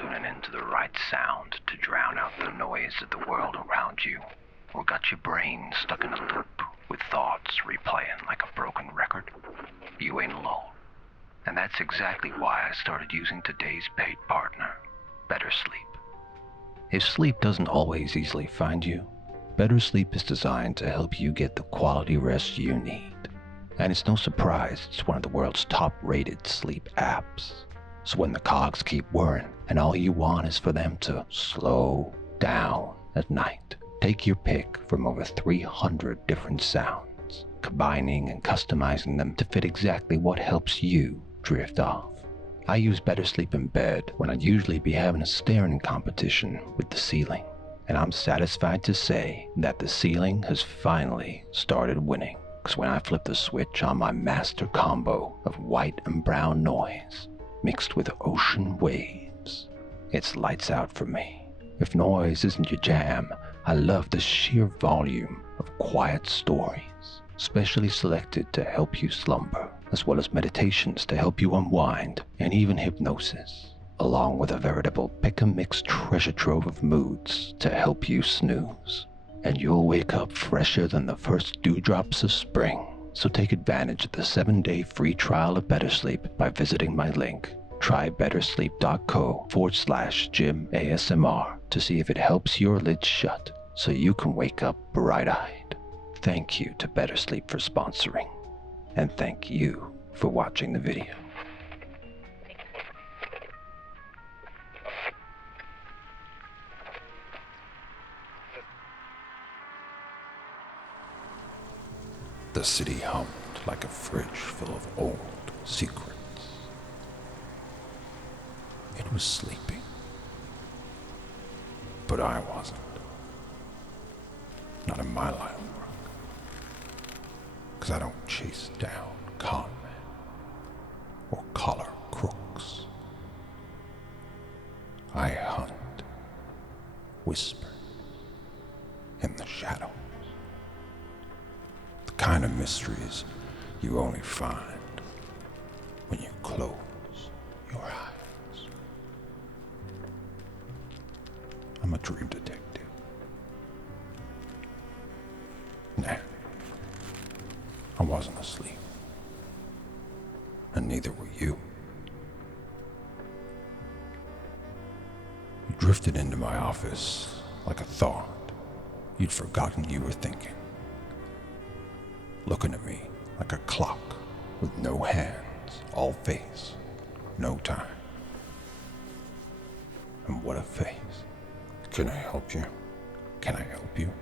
tuning into the right sound to drown out the noise of the world around you? Or got your brain stuck in a loop with thoughts replaying like a broken record? You ain't alone. And that's exactly why I started using today's paid partner, BetterSleep. If sleep doesn't always easily find you, BetterSleep is designed to help you get the quality rest you need. And it's no surprise it's one of the world's top-rated sleep apps. So when the cogs keep whirring and all you want is for them to slow down at night, take your pick from over 300 different sounds, combining and customizing them to fit exactly what helps you drift off. I use BetterSleep in bed when I'd usually be having a staring competition with the ceiling, and I'm satisfied to say that the ceiling has finally started winning, because when I flip the switch on my master combo of white and brown noise mixed with ocean waves, it's lights out for me. If noise isn't your jam, I love the sheer volume of quiet stories, specially selected to help you slumber, as well as meditations to help you unwind, and even hypnosis, along with a veritable pick-and-mix treasure trove of moods to help you snooze. And you'll wake up fresher than the first dewdrops of spring. So take advantage of the 7-day free trial of BetterSleep by visiting my link. Try bettersleep.co/JimASMR to see if it helps your lids shut so you can wake up bright-eyed. Thank you to BetterSleep for sponsoring, and thank you for watching the video. The city hummed like a fridge full of old secrets. It was sleeping, but I wasn't. Not in my line of work, because I don't chase down con men or collar crooks. I hunt, whisper, in the shadows. The kind of mysteries you only find when you close your eyes. I'm a dream detective. Nah, I wasn't asleep. And neither were you. You drifted into my office like a thought you'd forgotten you were thinking. Looking at me like a clock with no hands, all face, no time. And what a face. Can I help you? Can I help you?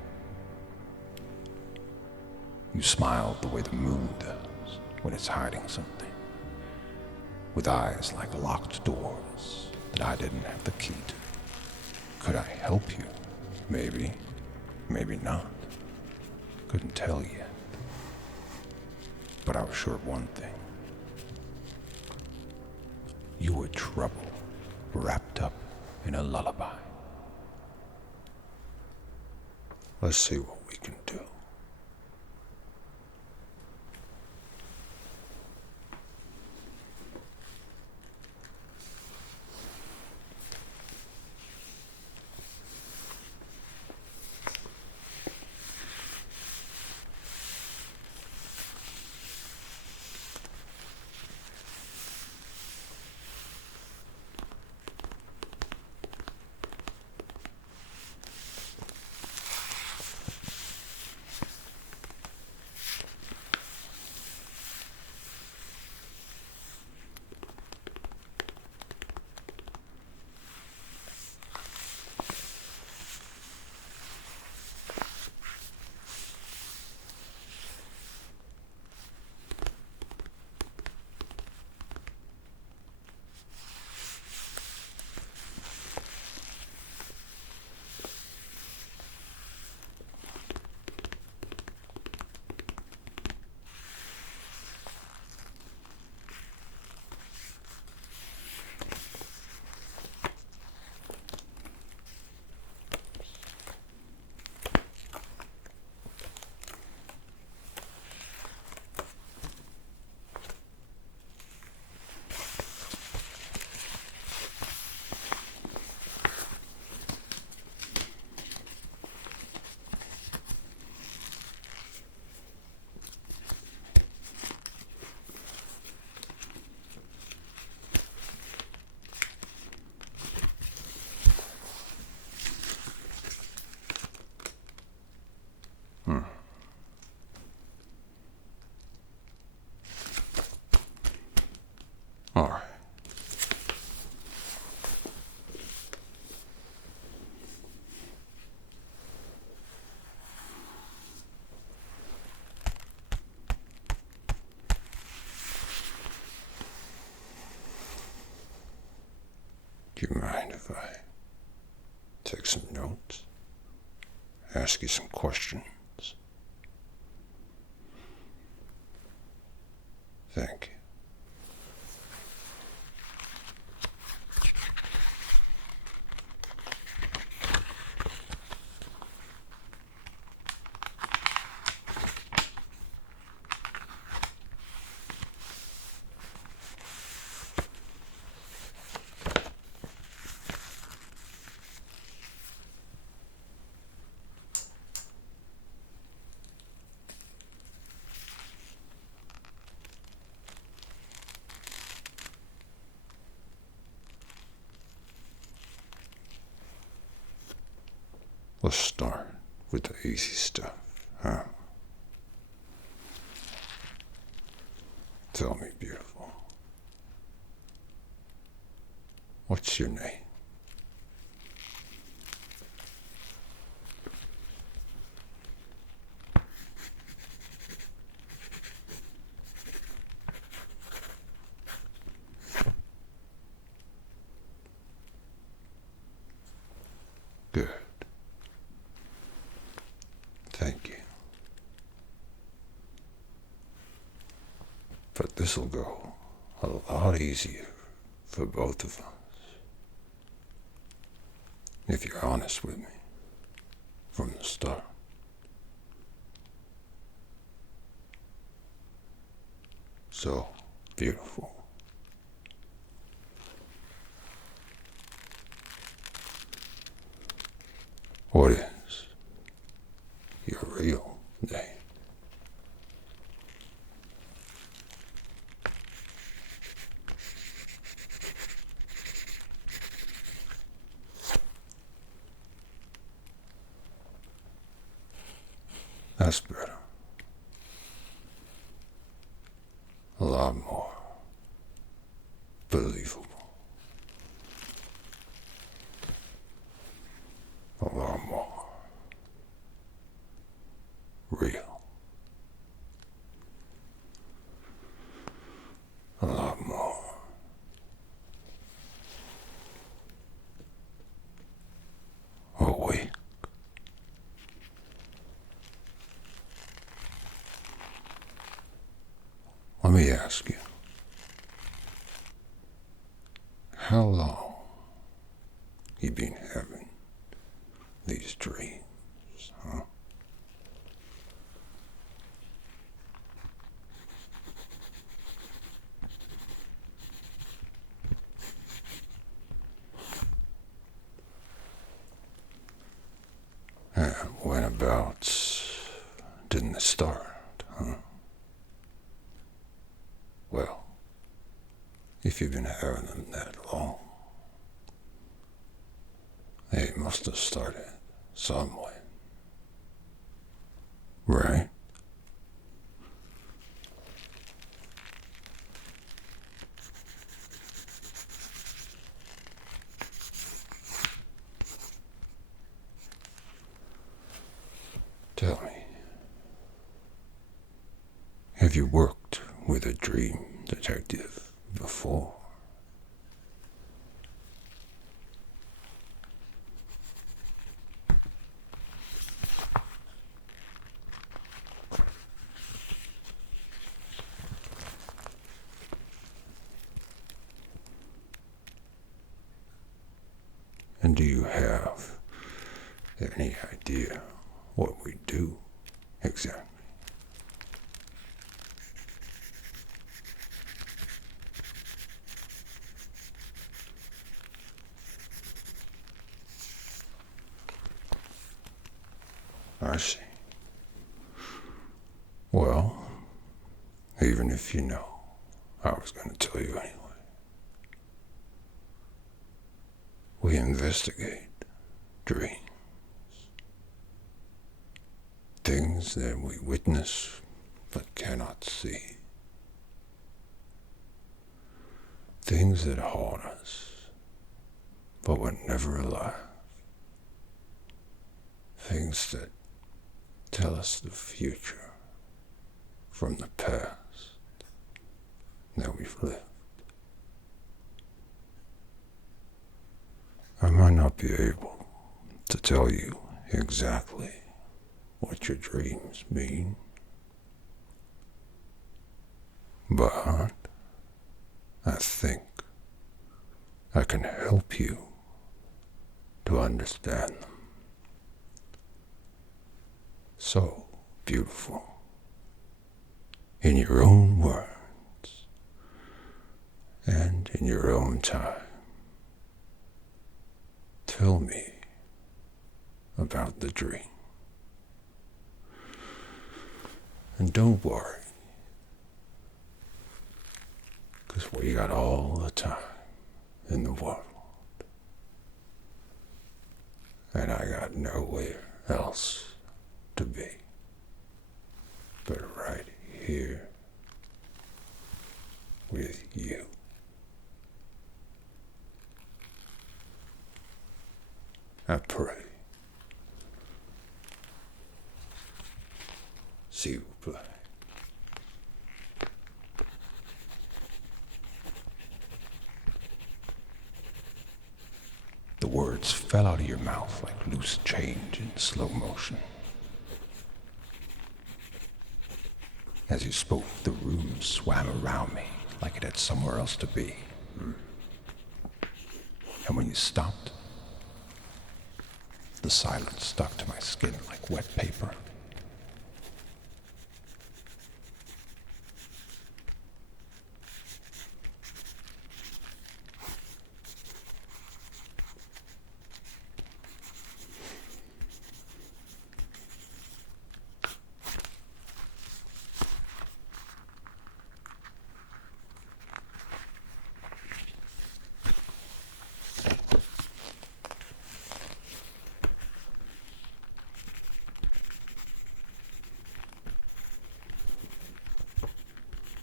You smiled the way the moon does when it's hiding something, with eyes like locked doors that I didn't have the key to. Could I help you? Maybe, maybe not. Couldn't tell yet. But I was sure of one thing. You were trouble wrapped up in a lullaby. Let's see what we can do. Do you mind if I take some notes? Ask you some questions? Thank you. Let's start with the easy stuff, huh? Tell me, beautiful. What's your name? Good. Thank you. But this'll go a lot easier for both of us if you're honest with me from the start. So beautiful. What is your real name? That's better. A lot more believable. A lot more real. A lot more awake. Let me ask you, how long you been having these dreams, huh? And whenabouts didn't it start, huh? Well, if you've been having them that long, they must have started somewhere, right? Tell me, have you worked with a dream detective before? And do you have any idea what we do exactly? I see. Well, even if you know, I was going to tell you anyway. We investigate dreams. Things that we witness but cannot see. Things that haunt us but were never alive. Things that tell us the future from the past that we've lived. I might not be able to tell you exactly what your dreams mean, but I think I can help you to understand them. So beautiful, in your own words and in your own time. Tell me about the dream. And don't worry, because we got all the time in the world. And I got nowhere else to be but right here with you. I pray. S'il vous plaît. The words fell out of your mouth like loose change in slow motion. As you spoke, the room swam around me like it had somewhere else to be. And when you stopped, the silence stuck to my skin like wet paper.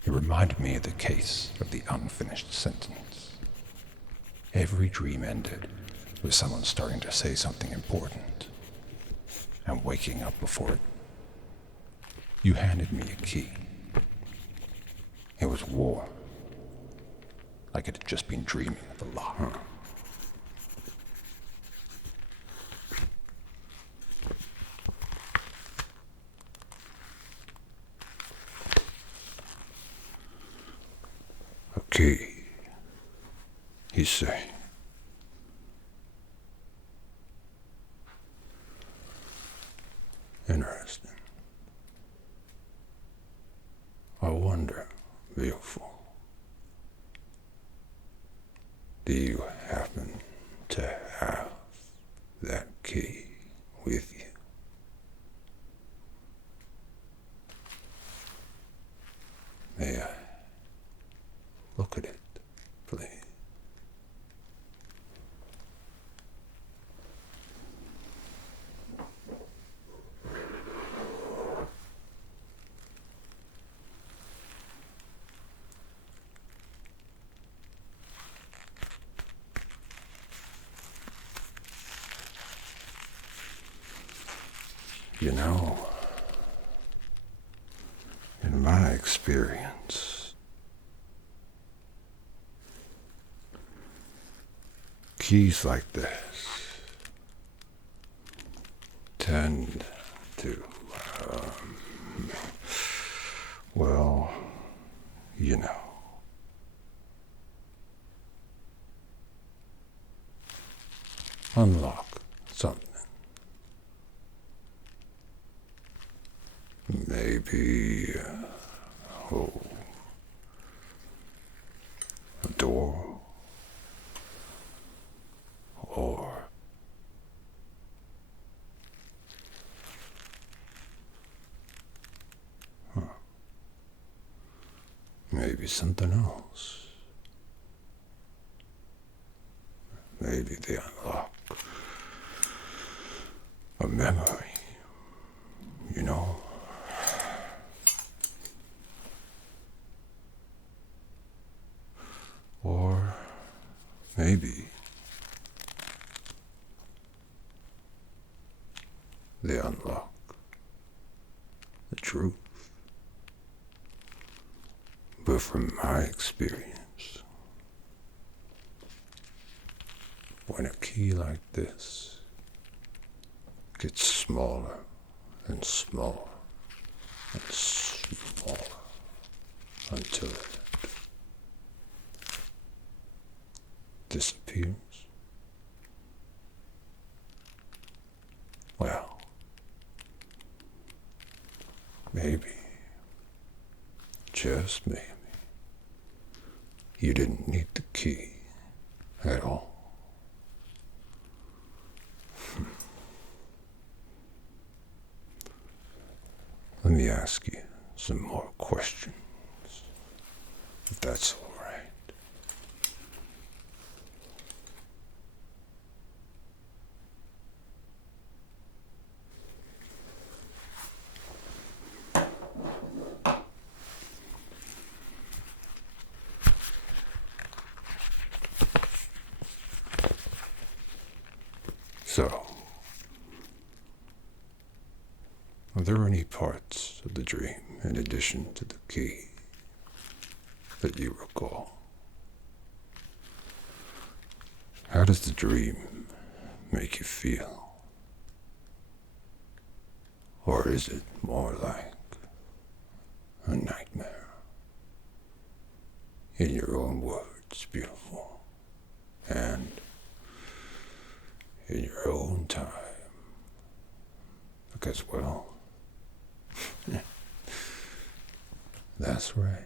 It reminded me of the case of the unfinished sentence. Every dream ended with someone starting to say something important and waking up before it. You handed me a key. It was warm, like it had just been dreaming of the lock. A key, he's saying. Interesting. I wonder, beautiful, do you happen to have that key with you? May I look at it, please? You know, in my experience, keys like this tend to, well, you know, unlock something. Maybe, a door, or maybe something else. Maybe they unlock a memory, you know? Or maybe they unlock the truth. But from my experience, when a key like this gets smaller and smaller and smaller until it disappears? Well, maybe, just maybe, you didn't need the key at all. Let me ask you some more questions, if that's all right. So, are there any parts of the dream, in addition to the key, that you recall? How does the dream make you feel? Or is it more like a nightmare? In your own words, beautiful, and in your own time. Because, well, that's right.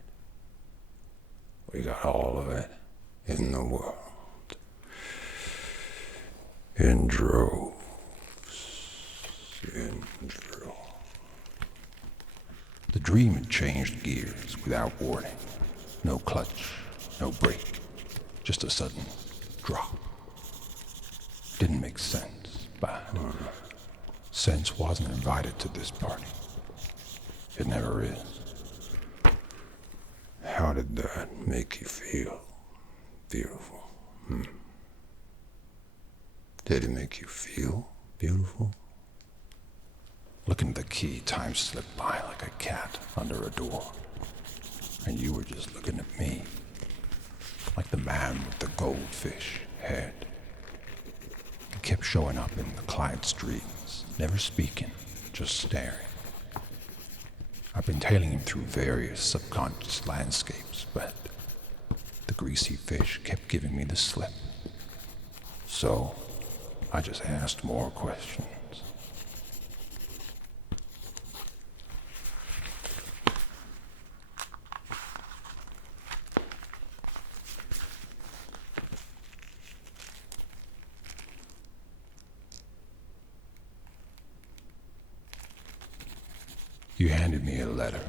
We got all of it in the world. In droves. In droves. The dream had changed gears without warning. No clutch, no brake. Just a sudden drop. Didn't make sense, but sense wasn't invited to this party. It never is. How did that make you feel, beautiful? Did it make you feel beautiful? Looking at the key, time slipped by like a cat under a door. And you were just looking at me, like the man with the goldfish head. He kept showing up in the Clyde streets, never speaking, just staring. I've been tailing him through various subconscious landscapes, but the greasy fish kept giving me the slip. So, I just asked more questions. You handed me a letter.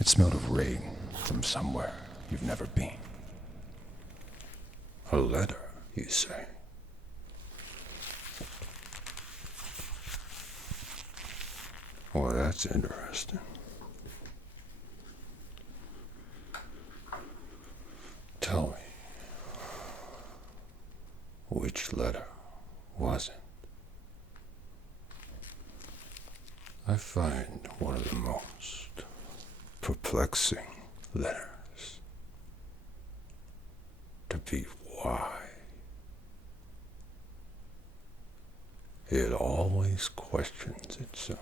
It smelled of rain from somewhere you've never been. A letter, you say? Well, that's interesting. Tell me, which letter was it? I find one of the most perplexing letters to be why. It always questions itself.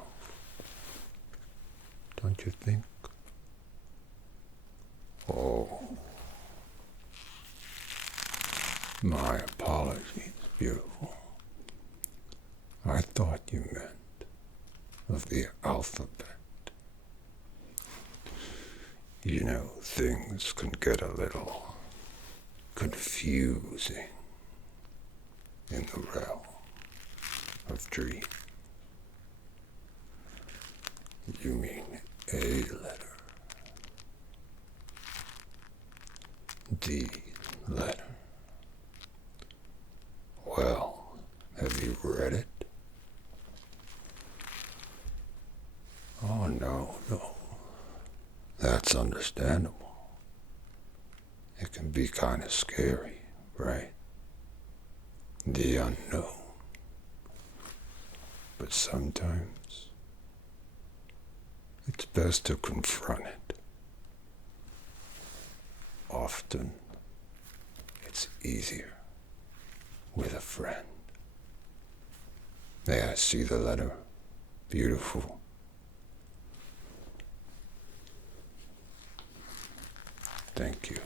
Don't you think? Oh, my apologies, beautiful. I thought you meant of the alphabet. You know, things can get a little confusing in the realm of dreams. You mean A letter, D letter. Well, have you read it? Oh, no. That's understandable. It can be kind of scary, right? The unknown. But sometimes it's best to confront it. Often it's easier with a friend. May I see the letter? Beautiful. Thank you.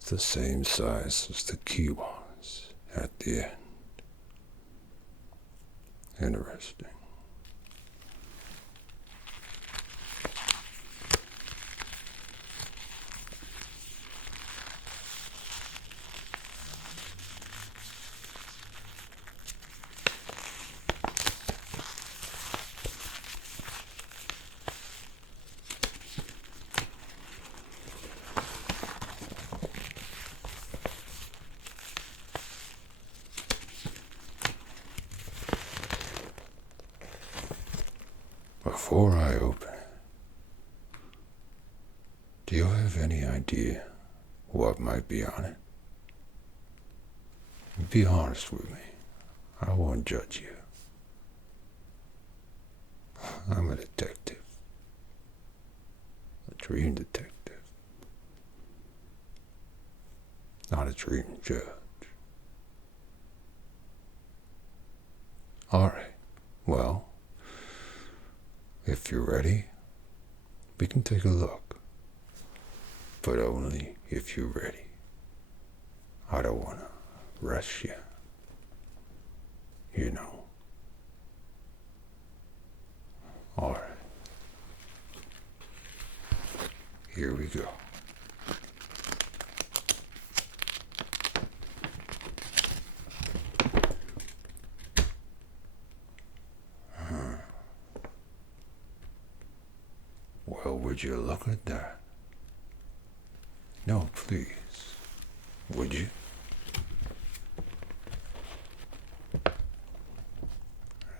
It's the same size as the key was at the end. Interesting. Before I open it, do you have any idea what might be on it? Be honest with me. I won't judge you. I'm a detective. A dream detective. Not a dream judge. Alright, well, if you're ready, we can take a look. But only if you're ready. I don't want to rush you. You know. Alright. Here we go. Well, would you look at that? No, please. Would you?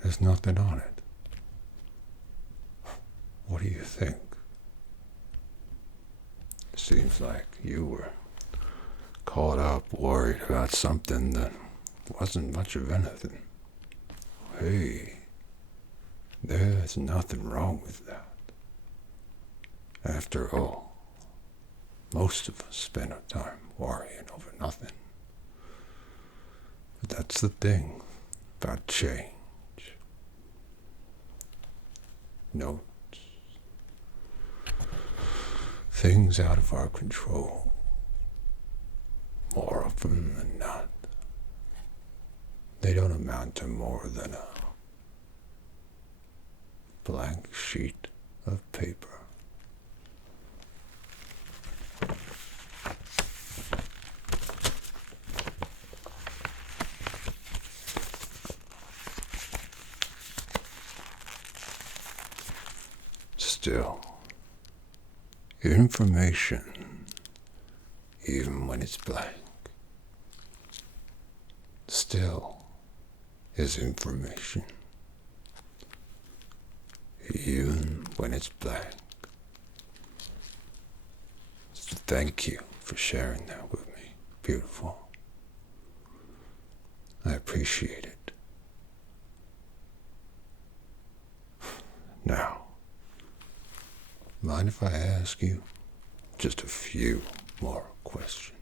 There's nothing on it. What do you think? Seems like you were caught up, worried about something that wasn't much of anything. Hey, there's nothing wrong with that. After all, most of us spend our time worrying over nothing. But that's the thing about change. Notes. Things out of our control. More often than not. They don't amount to more than a blank sheet of paper. Still, information, even when it's blank, still is information, even when it's blank. So thank you for sharing that with me. Beautiful. I appreciate it. Now, mind if I ask you just a few more questions?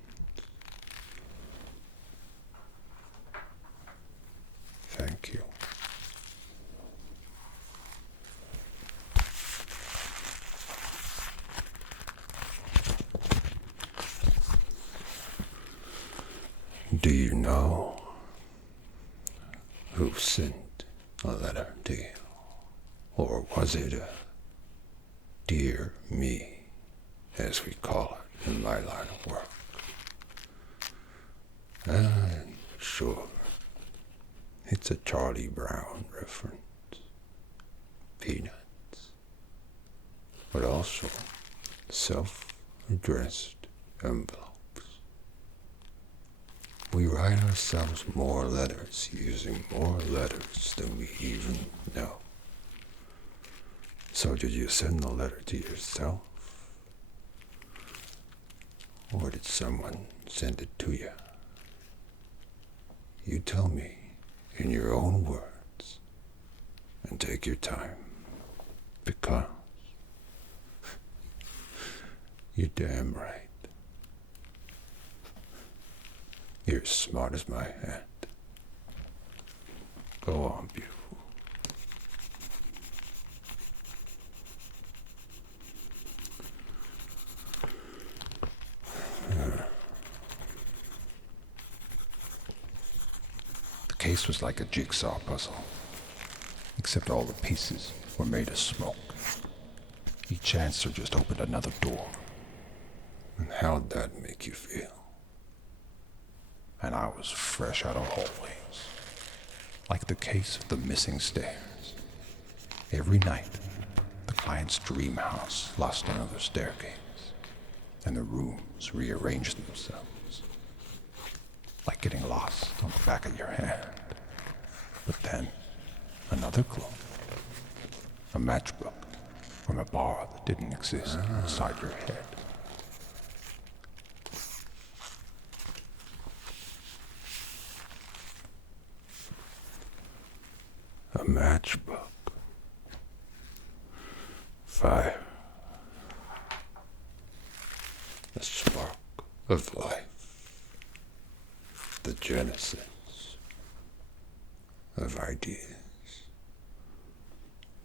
Thank you. Do you know who sent a letter to you? Or was it a dear me, as we call it in my line of work? Sure, it's a Charlie Brown reference. Peanuts. But also self-addressed envelopes. We write ourselves more letters using more letters than we even know. So did you send the letter to yourself? Or did someone send it to you? You tell me in your own words and take your time, because you're damn right. You're as smart as my hand. Go on, beautiful. The case was like a jigsaw puzzle, except all the pieces were made of smoke. Each answer just opened another door. And how'd that make you feel? And I was fresh out of hallways, like the case of the missing stairs. Every night, the client's dream house lost another staircase, and the rooms rearranged themselves, like getting lost on the back of your hand. But then, another clue. A matchbook from a bar that didn't exist inside your head. A matchbook. Fire. The spark of life. The genesis of ideas.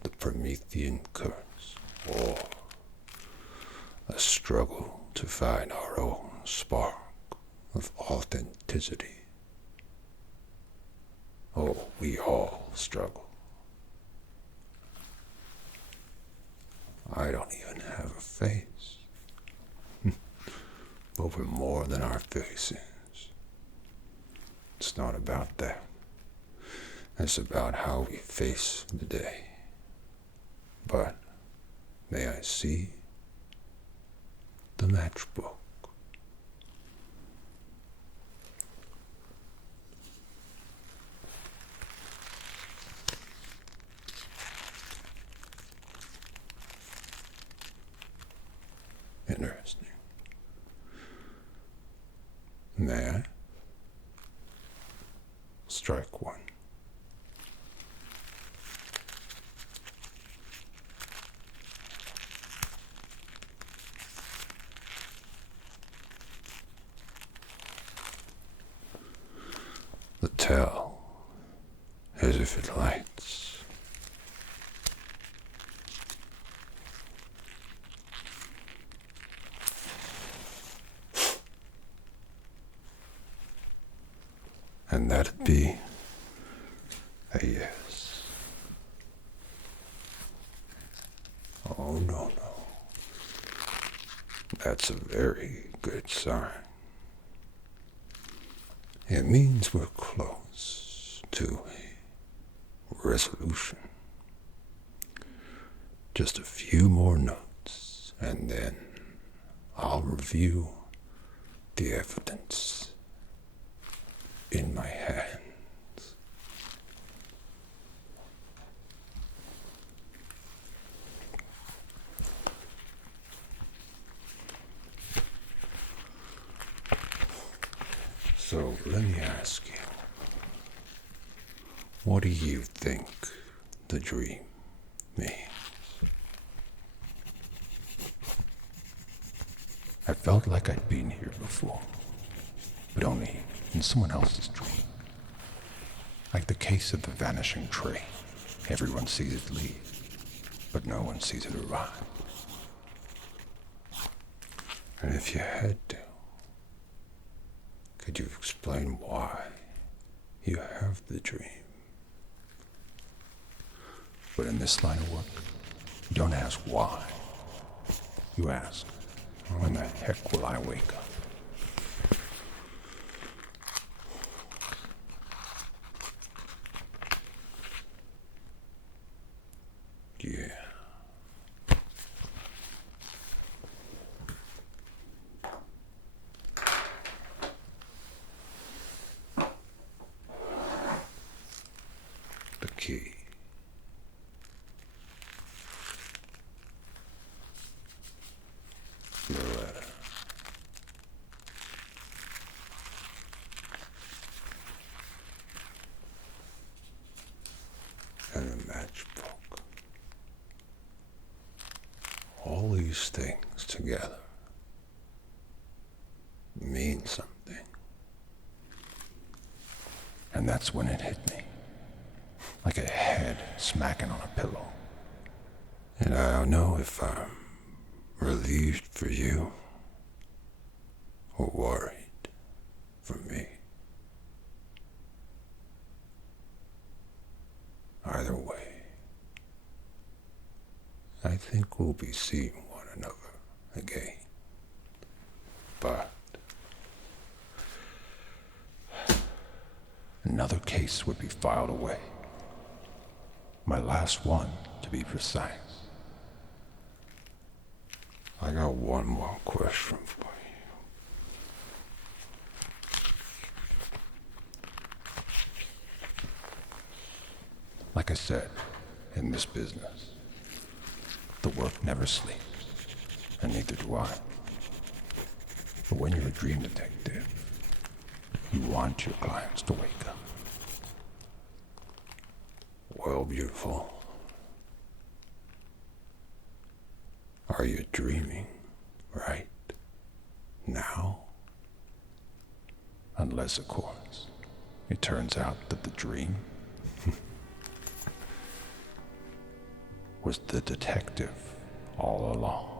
The Promethean curse, or a struggle to find our own spark of authenticity. Oh, we all struggle. I don't even have a face. But we're more than our faces. It's not about that. It's about how we face the day. But may I see the matchbook? Interesting. May I? Strike one. The tell, as if it lights. And that'd be a yes. Oh, no. That's a very good sign. It means we're close to a resolution. Just a few more notes, and then I'll review the evidence in my hands. So let me ask you, what do you think the dream means? I felt like I'd been here before, but only in someone else's dream. Like the case of the vanishing train. Everyone sees it leave, but no one sees it arrive. And if you had to, could you explain why you have the dream? But in this line of work, you don't ask why. You ask, when the heck will I wake up? Yeah. The key. The letter. And a matchbook. All these things together mean something. And that's when it hit me, like a head smacking on a pillow. And I don't know if I'm relieved for you or worried for me. Either way, I think we'll be seeing one another again. But another case would be filed away. My last one, to be precise. I got one more question for you. Like I said, in this business, the work never sleeps, and neither do I. But when you're a dream detective, you want your clients to wake up. Well, beautiful. Are you dreaming right now? Unless, of course, it turns out that the dream was the detective all along.